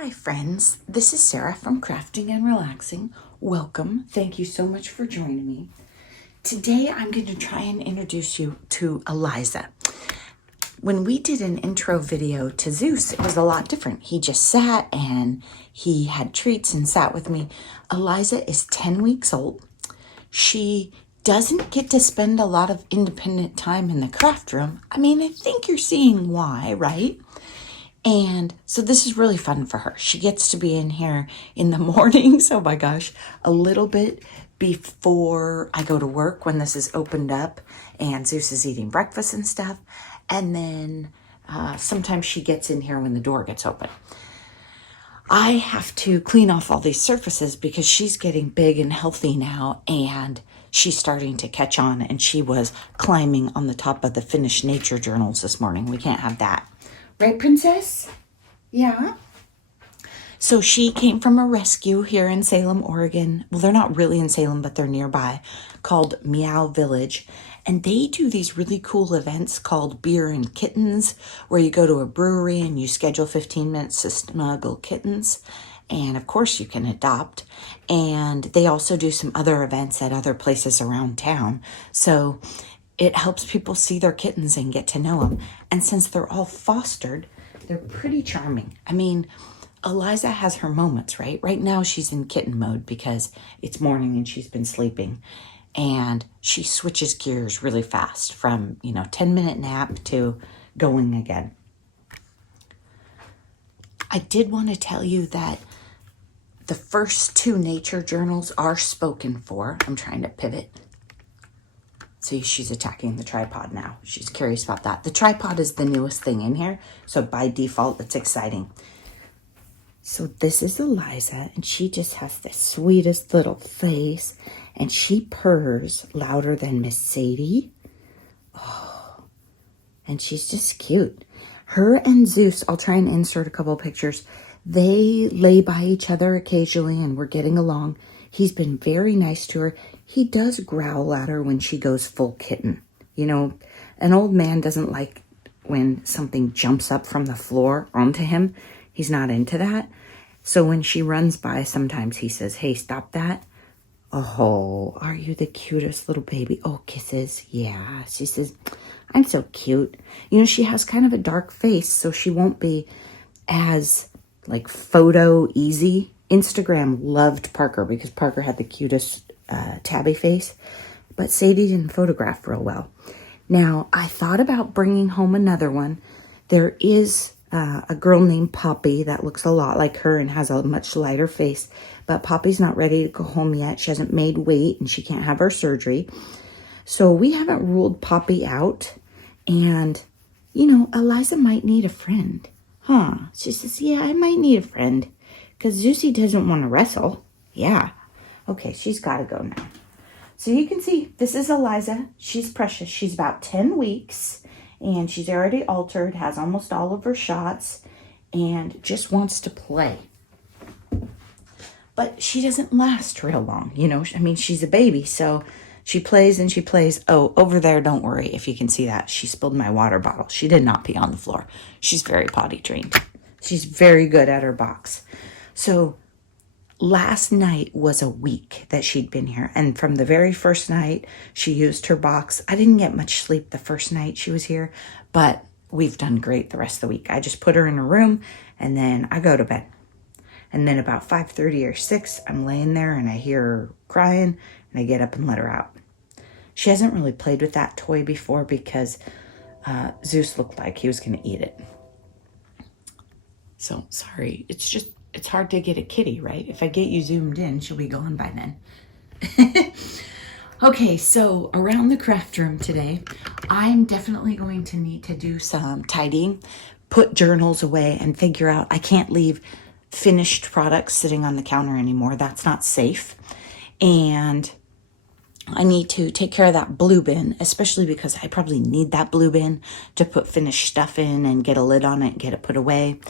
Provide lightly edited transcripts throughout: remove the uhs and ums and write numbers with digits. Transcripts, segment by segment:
Hi friends, this is Sarah from Crafting and Relaxing. Welcome. Thank you so much for joining me. Today I'm going to try and introduce you to Eliza. When we did an intro video to Zeus, it was a lot different. He just sat and he had treats and sat with me. Eliza is 10 weeks old. She doesn't get to spend a lot of independent time in the craft room. I mean, I think you're seeing why, right? And so this is really fun for her. She gets to be in here in the mornings, oh my gosh, a little bit before I go to work when this is opened up and Zeus is eating breakfast and stuff. And then sometimes she gets in here when the door gets open. I have to clean off all these surfaces because she's getting big and healthy now and she's starting to catch on, and she was climbing on the top of the finished nature journals this morning. We can't have that. Right, Princess? Yeah. So she came from a rescue here in Salem, Oregon. Well, they're not really in Salem, but they're nearby, called Meow Village. And they do these really cool events called Beer and Kittens, where you go to a brewery and you schedule 15 minutes to snuggle kittens. And of course you can adopt. And they also do some other events at other places around town. So it helps people see their kittens and get to know them. And since they're all fostered, they're pretty charming. I mean, Eliza has her moments, right? Right now she's in kitten mode because it's morning and she's been sleeping. And she switches gears really fast from, 10-minute nap to going again. I did want to tell you that the first 2 nature journals are spoken for. I'm trying to pivot. See, she's attacking the tripod now. She's curious about that. The tripod is the newest thing in here, so by default, it's exciting. So this is Eliza, and she just has the sweetest little face, and she purrs louder than Miss Sadie. Oh, and she's just cute. Her and Zeus, I'll try and insert a couple of pictures. They lay by each other occasionally, and we're getting along. He's been very nice to her. He does growl at her when she goes full kitten. An old man doesn't like when something jumps up from the floor onto him. He's not into that. So when she runs by, sometimes he says, "Hey, stop that." "Oh, are you the cutest little baby?" "Oh, kisses." "Yeah." She says, "I'm so cute." She has kind of a dark face, so she won't be as photo easy. Instagram loved Parker because Parker had the cutest tabby face, but Sadie didn't photograph real well. Now, I thought about bringing home another one. There is a girl named Poppy that looks a lot like her and has a much lighter face, but Poppy's not ready to go home yet. She hasn't made weight and she can't have her surgery. So we haven't ruled Poppy out, and, Eliza might need a friend. Huh? She says, "Yeah, I might need a friend. Because Zeusy doesn't want to wrestle." Yeah. Okay, she's got to go now. So you can see, this is Eliza. She's precious. She's about 10 weeks. And she's already altered, has almost all of her shots. And just wants to play. But she doesn't last real long. She's a baby. So she plays and she plays. Oh, over there, don't worry if you can see that. She spilled my water bottle. She did not pee on the floor. She's very potty trained. She's very good at her box. So last night was a week that she'd been here. And from the very first night, she used her box. I didn't get much sleep the first night she was here, but we've done great the rest of the week. I just put her in her room and then I go to bed. And then about 5:30 or 6, I'm laying there and I hear her crying and I get up and let her out. She hasn't really played with that toy before because Zeus looked like he was going to eat it. So, sorry. It's hard to get a kitty, right? If I get you zoomed in, she'll be gone by then. Okay, so around the craft room today, I'm definitely going to need to do some tidying, put journals away, and figure out I can't leave finished products sitting on the counter anymore. That's not safe. And I need to take care of that blue bin, especially because I probably need that blue bin to put finished stuff in and get a lid on it and get it put away.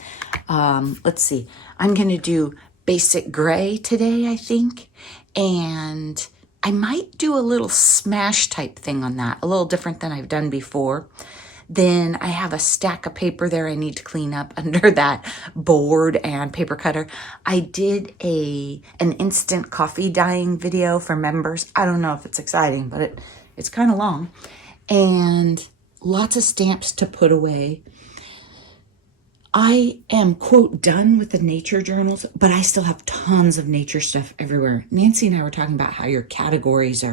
Let's see. I'm going to do basic gray today, I think. And I might do a little smash type thing on that, a little different than I've done before. Then I have a stack of paper there I need to clean up under that board and paper cutter. I did an instant coffee dyeing video for members. I don't know if it's exciting, but it's kind of long. And lots of stamps to put away. I am, quote, done with the nature journals, but I still have tons of nature stuff everywhere. Nancy and I were talking about how your categories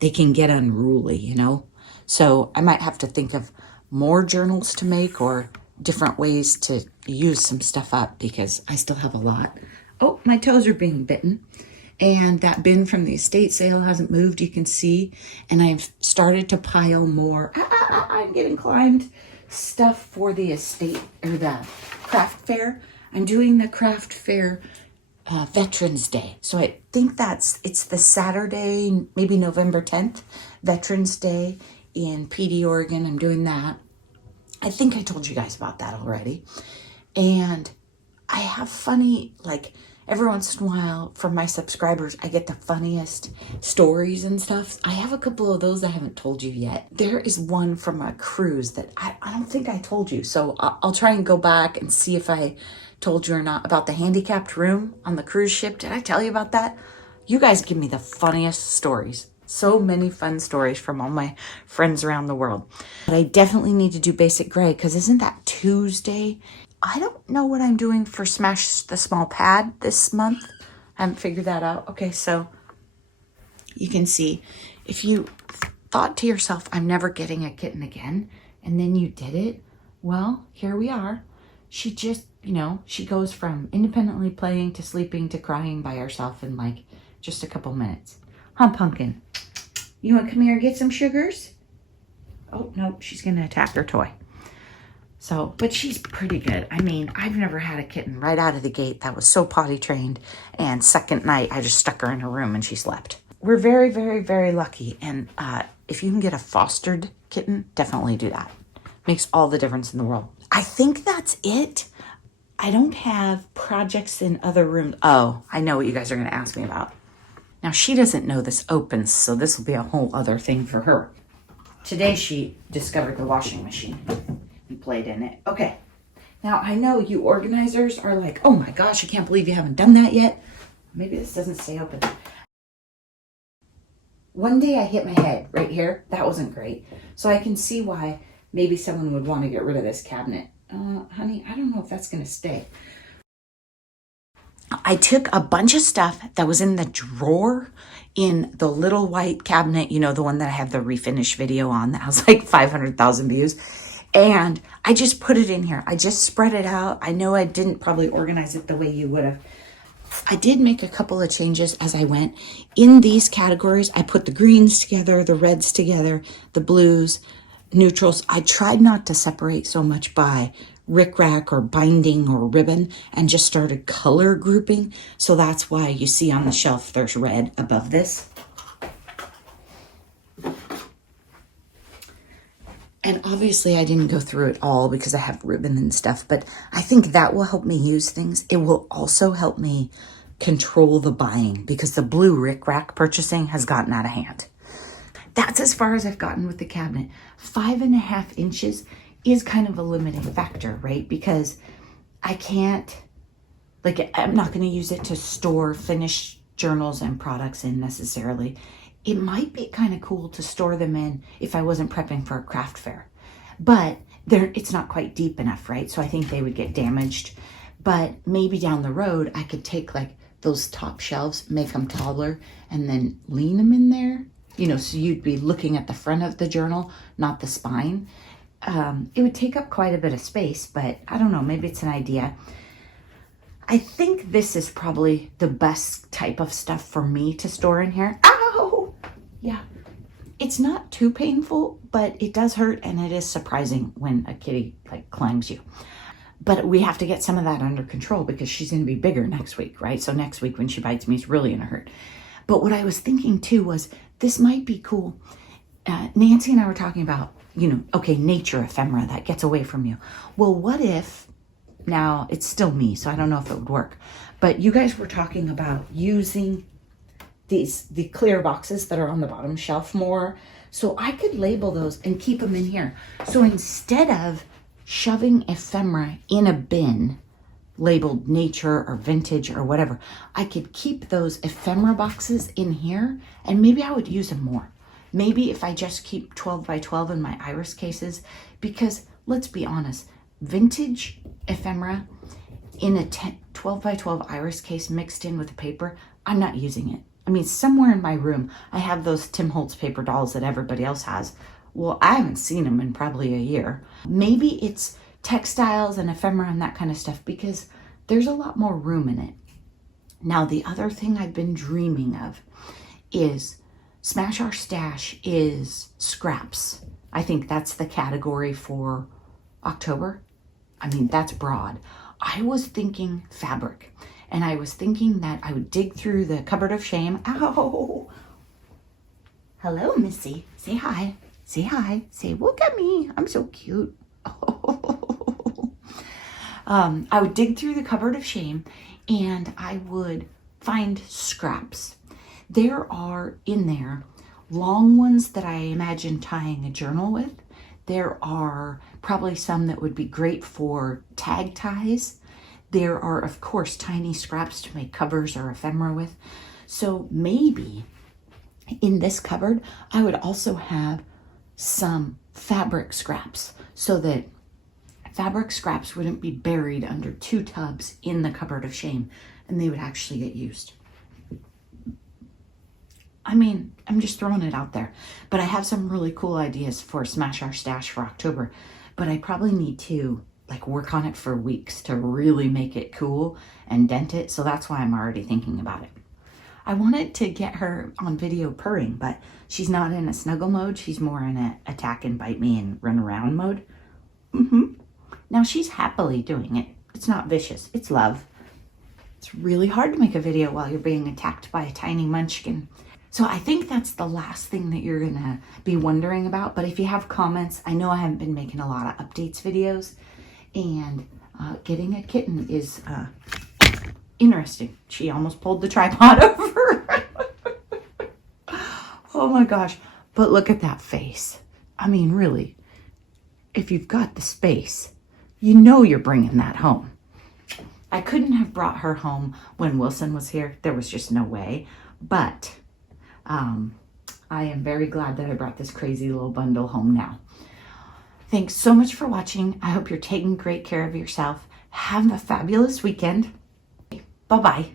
they can get unruly, you know? So I might have to think of more journals to make or different ways to use some stuff up because I still have a lot. Oh, my toes are being bitten. And that bin from the estate sale hasn't moved, you can see. And I've started to pile more, I'm getting climbed, stuff for the estate, or the craft fair. I'm doing the craft fair Veterans Day. So I think it's the Saturday, maybe November 10th, Veterans Day in PD, Oregon. I'm doing that. I think I told you guys about that already. And I have funny, like, every once in a while, from my subscribers, I get the funniest stories and stuff. I have a couple of those I haven't told you yet. There is one from a cruise that I don't think I told you. So I'll try and go back and see if I told you or not about the handicapped room on the cruise ship. Did I tell you about that? You guys give me the funniest stories. So many fun stories from all my friends around the world. But I definitely need to do basic gray because isn't that Tuesday? I don't know what I'm doing for Smash the Small Pad this month. I haven't figured that out. Okay, so you can see if you thought to yourself, I'm never getting a kitten again, and then you did it, well, here we are. She just, she goes from independently playing to sleeping to crying by herself in like just a couple minutes. Huh, Pumpkin? You want to come here and get some sugars? Oh, no, she's going to attack her toy. So, but she's pretty good. I mean, I've never had a kitten right out of the gate that was so potty trained. And second night, I just stuck her in her room and she slept. We're very, very, very lucky. And if you can get a fostered kitten, definitely do that. Makes all the difference in the world. I think that's it. I don't have projects in other rooms. Oh, I know what you guys are going to ask me about. Now, she doesn't know this opens, so this will be a whole other thing for her. Today, she discovered the washing machine and played in it. Okay. Now, I know you organizers are like, oh my gosh, I can't believe you haven't done that yet. Maybe this doesn't stay open. One day I hit my head right here. That wasn't great. So I can see why maybe someone would want to get rid of this cabinet. Honey, I don't know if that's going to stay. I took a bunch of stuff that was in the drawer in the little white cabinet, the one that I have the refinish video on that has like 500,000 views. And I just put it in here. I just spread it out. I know I didn't probably organize it the way you would have. I did make a couple of changes as I went. In these categories, I put the greens together, the reds together, the blues, neutrals. I tried not to separate so much by rickrack or binding or ribbon and just started color grouping. So that's why you see on the shelf there's red above this. And obviously I didn't go through it all because I have ribbon and stuff, but I think that will help me use things. It will also help me control the buying because the blue rickrack purchasing has gotten out of hand. That's as far as I've gotten with the cabinet. 5.5 inches is kind of a limiting factor, right? Because I can't, I'm not going to use it to store finished journals and products in necessarily. It might be kind of cool to store them in if I wasn't prepping for a craft fair. But it's not quite deep enough, right? So I think they would get damaged. But maybe down the road, I could take those top shelves, make them taller, and then lean them in there. So you'd be looking at the front of the journal, not the spine. It would take up quite a bit of space, but I don't know, maybe it's an idea. I think this is probably the best type of stuff for me to store in here. Ow! Yeah, it's not too painful, but it does hurt, and it is surprising when a kitty climbs you. But we have to get some of that under control because she's going to be bigger next week, right? So next week when she bites me, it's really going to hurt. But what I was thinking too was this might be cool. Nancy and I were talking about, nature ephemera that gets away from you. Well, what if, now it's still me, so I don't know if it would work, but you guys were talking about using the clear boxes that are on the bottom shelf more. So I could label those and keep them in here. So instead of shoving ephemera in a bin labeled nature or vintage or whatever, I could keep those ephemera boxes in here, and maybe I would use them more. Maybe if I just keep 12 by 12 in my iris cases, because let's be honest, vintage ephemera in a 12 by 12 iris case mixed in with the paper, I'm not using it. I mean, somewhere in my room, I have those Tim Holtz paper dolls that everybody else has. Well, I haven't seen them in probably a year. Maybe it's textiles and ephemera and that kind of stuff, because there's a lot more room in it. Now, the other thing I've been dreaming of is Smash Our Stash is scraps. I think that's the category for October. I mean, that's broad. I was thinking fabric, and I was thinking that I would dig through the cupboard of shame. Ow! Hello, Missy. Say hi. Say hi. Say, look at me. I'm so cute. I would dig through the cupboard of shame, and I would find scraps. There are in there long ones that I imagine tying a journal with. There are probably some that would be great for tag ties. There are, of course, tiny scraps to make covers or ephemera with. So maybe in this cupboard, I would also have some fabric scraps, so that fabric scraps wouldn't be buried under 2 tubs in the cupboard of shame, and they would actually get used. I mean, I'm just throwing it out there, but I have some really cool ideas for Smash Our Stash for October, but I probably need to work on it for weeks to really make it cool and dent it. So that's why I'm already thinking about it. I wanted to get her on video purring, but she's not in a snuggle mode. She's more in a attack and bite me and run around mode. Now she's happily doing it. It's not vicious, it's love. It's really hard to make a video while you're being attacked by a tiny munchkin. So I think that's the last thing that you're gonna be wondering about. But if you have comments, I know I haven't been making a lot of updates videos, and getting a kitten is interesting. She almost pulled the tripod over. Oh my gosh. But look at that face. I mean, really, if you've got the space, you know you're bringing that home. I couldn't have brought her home when Wilson was here. There was just no way. But I am very glad that I brought this crazy little bundle home now. Thanks so much for watching. I hope you're taking great care of yourself. Have a fabulous weekend. Bye-bye.